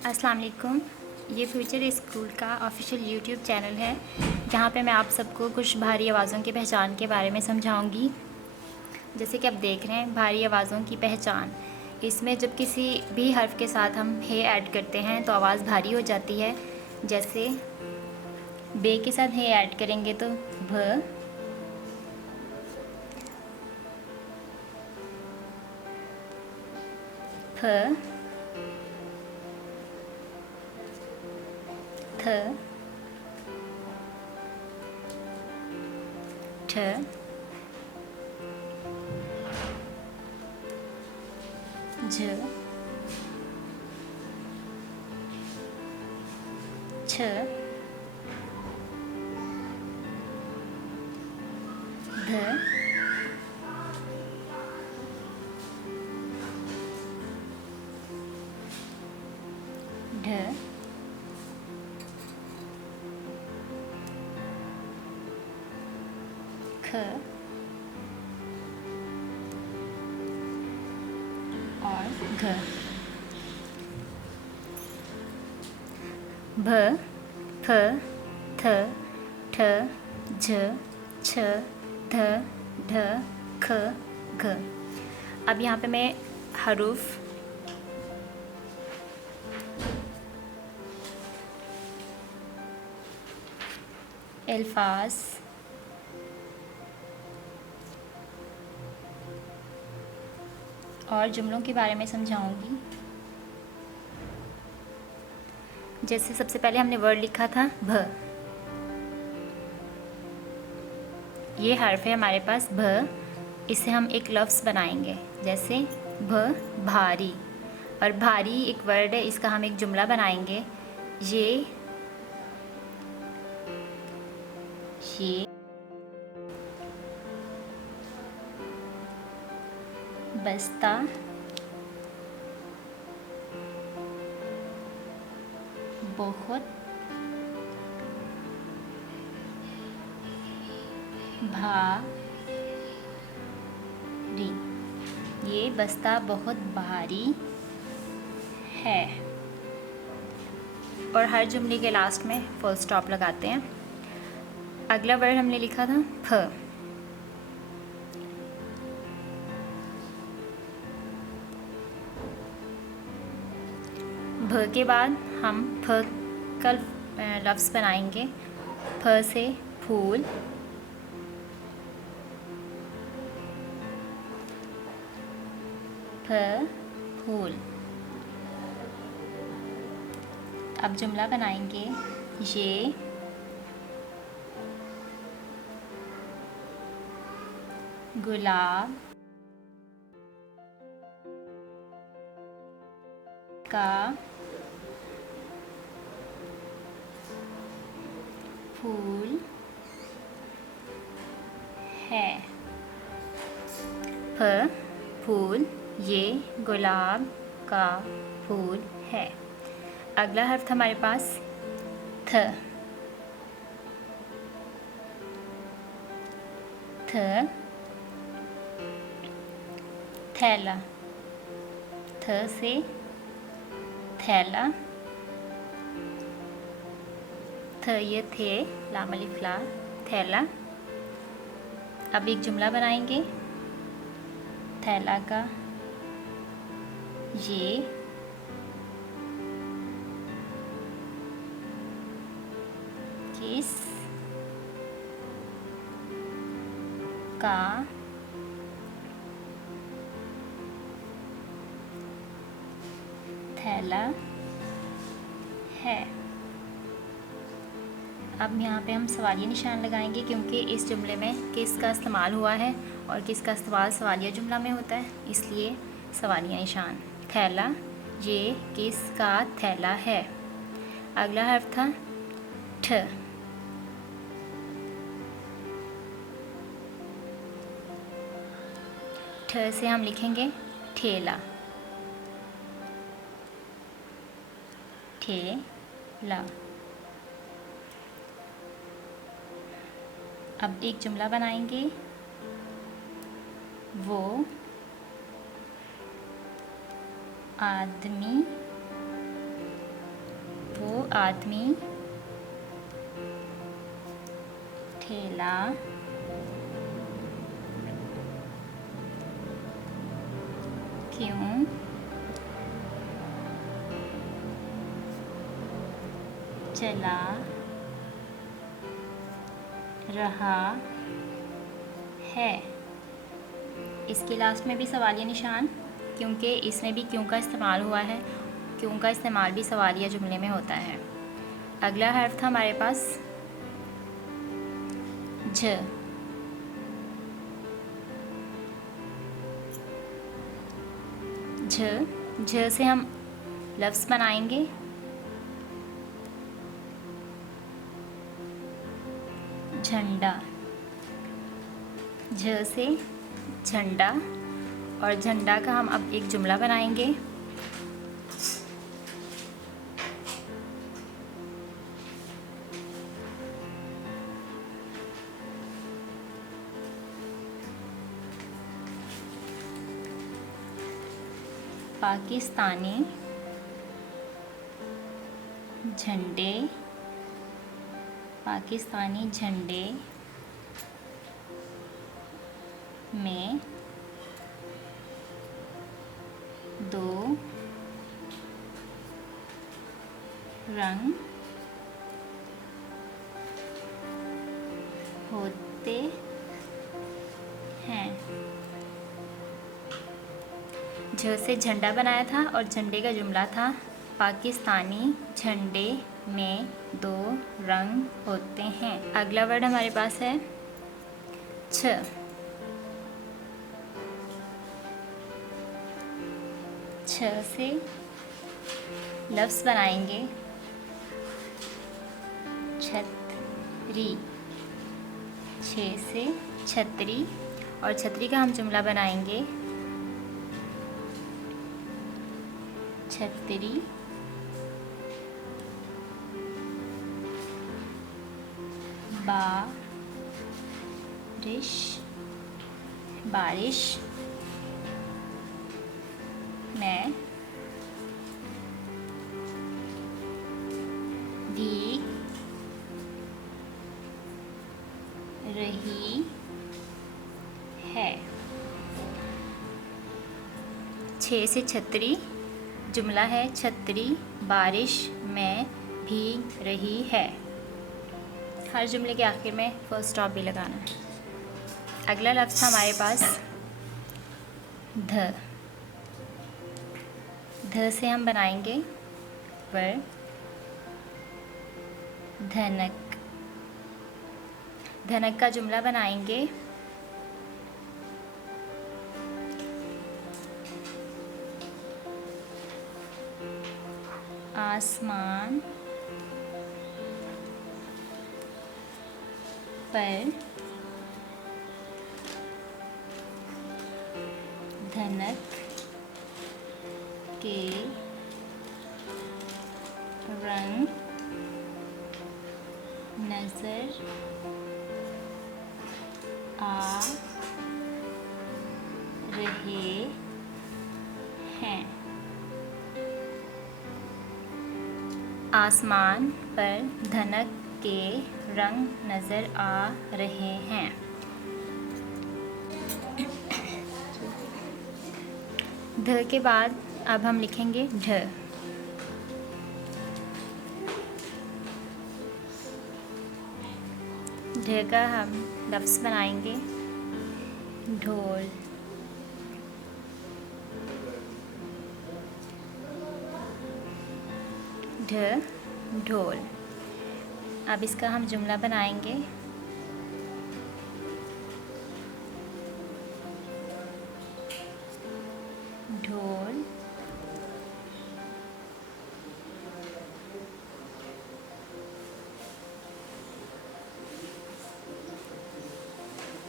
अस्सलाम वालेकुम। ये फ्यूचर स्कूल का ऑफिशियल यूट्यूब चैनल है जहाँ पे मैं आप सबको कुछ भारी आवाज़ों की पहचान के बारे में समझाऊंगी। जैसे कि आप देख रहे हैं भारी आवाज़ों की पहचान, इसमें जब किसी भी हर्फ के साथ हम हे ऐड करते हैं तो आवाज़ भारी हो जाती है। जैसे बे के साथ हे ऐड करेंगे तो भ, फ, थ, ठ, झ, छ, ध, ढ, ख और घ। भ, फ, थ, ठ, झ, छ, ध, ढ, ख, घ। अब यहाँ पे मैं हरूफ अल्फाज और जुमलों के बारे में समझाऊंगी। जैसे सबसे पहले हमने वर्ड लिखा था भ, ये हर्फ है हमारे पास भ, इसे हम एक लफ्ज़ बनाएंगे। जैसे भ भारी, और भारी एक वर्ड है, इसका हम एक जुमला बनाएंगे। ये बस्ता बहुत भारी, ये बस्ता बहुत भारी है। और हर जुमले के लास्ट में फुल स्टॉप लगाते हैं। अगला वर्ड हमने लिखा था फ, भ के बाद हम फ का लफ्ज़ बनाएंगे। फ से फूल, फ फूल। अब जुमला बनाएंगे। ये गुलाब का फूल है। फ फूल, ये गुलाब का फूल है। अगला हर्फ था हमारे पास थ, थ थैला, थ से थैला, थ ये थे, लाम अलिफ ला, थैला। अब एक जुमला बनाएंगे थैला का। ये किस का थैला है। अब यहाँ पे हम सवालिया निशान लगाएंगे क्योंकि इस जुमले में किस का इस्तेमाल हुआ है और किस का इस्तेमाल सवालिया जुमला में होता है, इसलिए सवालिया निशान। थैला, ये किस का थैला है। अगला हर्फ था ठ, ठ से हम लिखेंगे ठेला, ठेला। अब एक जुमला बनाएंगे। वो आदमी आदमी ठेला क्यों चला रहा है। इसके लास्ट में भी सवालिया निशान, क्योंकि इसमें भी क्यों का इस्तेमाल हुआ है। क्यों का इस्तेमाल भी सवालिया जुमले में होता है। अगला हर्फ था हमारे पास झ। झ से हम लफ्ज़ बनाएंगे झंडा। झ से झंडा, और झंडा का हम अब एक जुमला बनाएंगे। पाकिस्तानी झंडे, पाकिस्तानी झंडे में दो रंग होते हैं। झ से झंडा बनाया था और झंडे का जुमला था पाकिस्तानी झंडे में दो रंग होते हैं। अगला वर्ड हमारे पास है छ। छ से लफ्ज़ बनाएंगे छतरी। छ से छतरी, और छतरी का हम जुमला बनाएंगे छतरी बारिश में भीग रही है। छः से छतरी, जुमला है छतरी बारिश में भीग रही है। हर जुमले के आखिर में फुल स्टॉप भी लगाना है। अगला लफ्ज़ था हमारे पास ध। ध से हम बनाएंगे वर्ड धनक। धनक का जुमला बनाएंगे आसमान पर धनक के रंग नजर आ रहे हैं। आसमान पर धनक के रंग नजर आ रहे हैं। ध के बाद अब हम लिखेंगे ढ। ढ का हम लफ्ज़ बनाएंगे ढोल। ढ ढोल। अब इसका हम जुमला बनाएंगे ढोल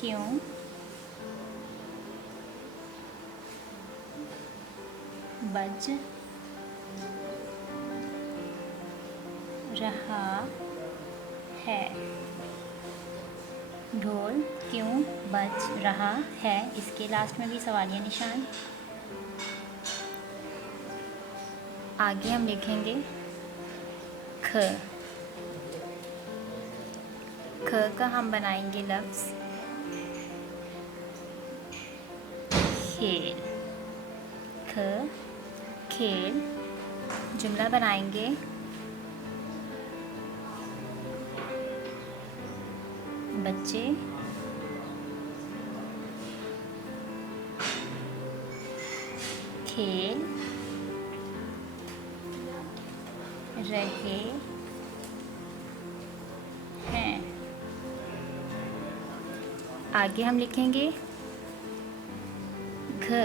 क्यों बज रहा है। ढोल क्यों बज रहा है, इसके लास्ट में भी सवालिया निशान। आगे हम लिखेंगे ख। ख। ख का हम बनाएंगे लफ्ज़ खेल। ख खेल। जुमला बनाएंगे बच्चे खेल रहे हैं। आगे हम लिखेंगे घ।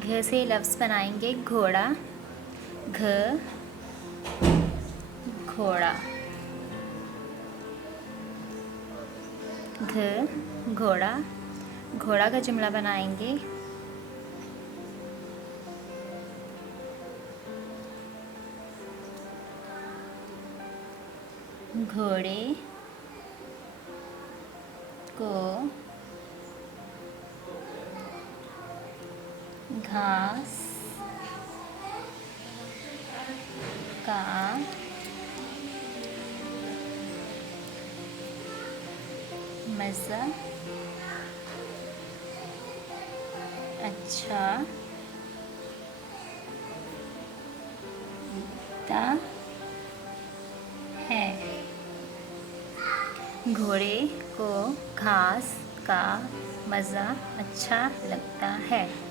घ से लफ्ज़ बनाएंगे घोड़ा। घ घोड़ा। घ घोड़ा। घोड़ा का जुमला बनाएंगे घोड़े को घास का मज़ा अच्छा लगता है। घोड़े को घास का मज़ा अच्छा लगता है।